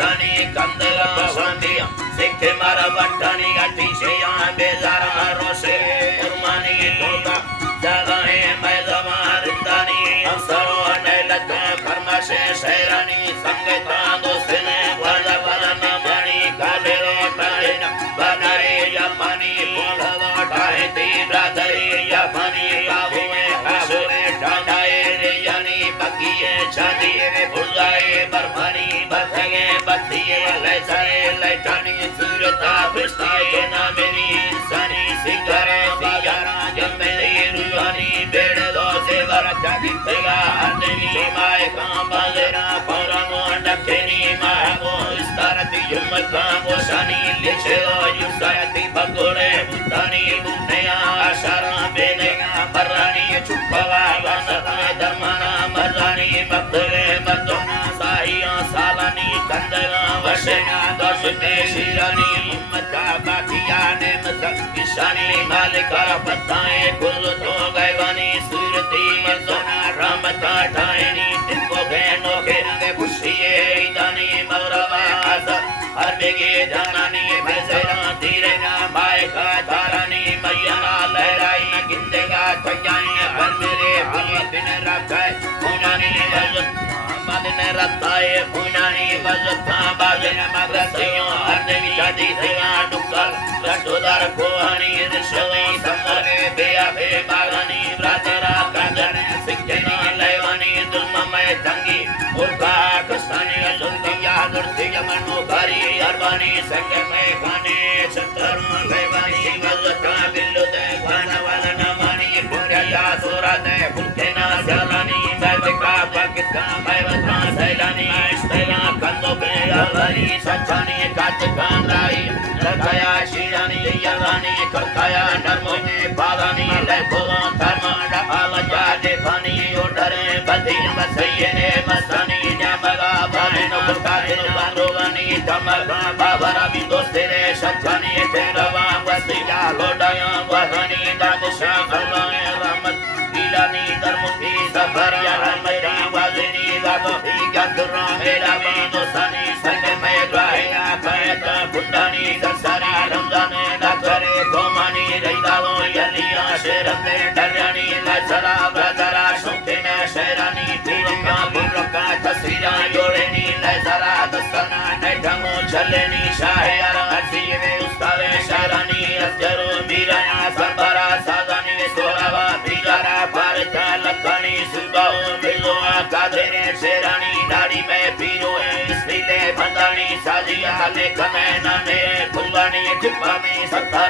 शानी कंदला भवंतिया सिखे मारा बट्टानी गाठी शेया बेजारा रोसे उर्मानी तोता जगाए मैदान रिंदानी अवसरो नैलत कर्मशे शैरानी संगता दोस्तने वाजा वाला नामानी काले रोटाइन बनाए यामानी बोला रोटाए तीव्रा दरे यामानी आबुए आबुए ठाडाए रे यानी बकिए चांदी रे बुलाए बरमानी बथगे बत्तिए लैसाए लैटानी सूरता बिस्ताए ना मेरी इंसानी सिंगारे सियारा जमेरी रूहानी बेड़ दो से वरचा दिखेगा अर्देवी माए कांबालेरा पौरामो डकेनी मागो इस्तारती युमता गोशानी लिचेलो युसायती बगोरे बुतानी बुनेया आशारा बेनेगा बर्रानी चुप्पवा वसता दरमाना मर्दानी बगरे बदोना साहिया सालानी कंदला वशेगा दोषते शिरानी हिम्मता बाकिया ने मसक किशानी मालिका बताए कुल तो गैवानी सूरती मर्दोना रामता ठाएनी तिनको बहनों के रंगे खुशिये इदानी मौरवा आज़ा हर बेगे जानानी बेज़ेरा धीरेगा मायका धारानी मैयाना लहराई न गिंदेगा चंजाई हर मेरे भली बिन रखाए पुनानी वजत मदने रताए पुनानी वजत बाजे मगरसियों हर देवी शादी सिया डुक्कर रटोदर कोहानी रिश्वई संगरे बेया बे बागानी राजरा काजने सिक्केना लेवानी दुल्मा में तंगी उर्का कस्तानी सुल्तिया दुर्तिया मनोकारी अरबानी संगे में खाने सत्तरों लेवानी वजता बिल्लु दे खाना वाला नमानी पुरिया सोरा दे फुलकेना सालानी बैठका बकिता मैवता सैलानी इस्तेला कंदो पे अवानी सचानी काटकान राई लखाया शिरानी यवानी कखाया नरमोने बागानी लेखो धर्मा डपाला जादे पानी ओडरे बदी बसैये ने मसानी न्यामगा बाने नो बुकानो बारोवानी धमगा बाबरा बिंदो तेरे सचानी तेरवा वसिया लोडाया वहानी दादशा खलवाए रहमत इलानी धर्मुखी सफरिया रहमती वाजिनी दादो ही गंदुरा मेरा बादो सनी संगे में राया पैता बुंदानी दसारी रमजाने नकरे गोमानी रैदालो यलिया शेरने डरियानी लचरा बदरा सुखे में शेरानी पीरका बुरका तस्वीरा जोड़ेनी लचरा दसना नैठमो चलेनी शाहयार हसीवे उस्तावे शारानी अजरो मीराया सबरा साजानी सोरावा बिगारा पारता लखानी सुबाओ बिलोआ कादरे शेरानी दाढ़ी में पीरो इसलिए बंदानी साजिया लेखने नाने फुलवानी जिब्बा में सत्ता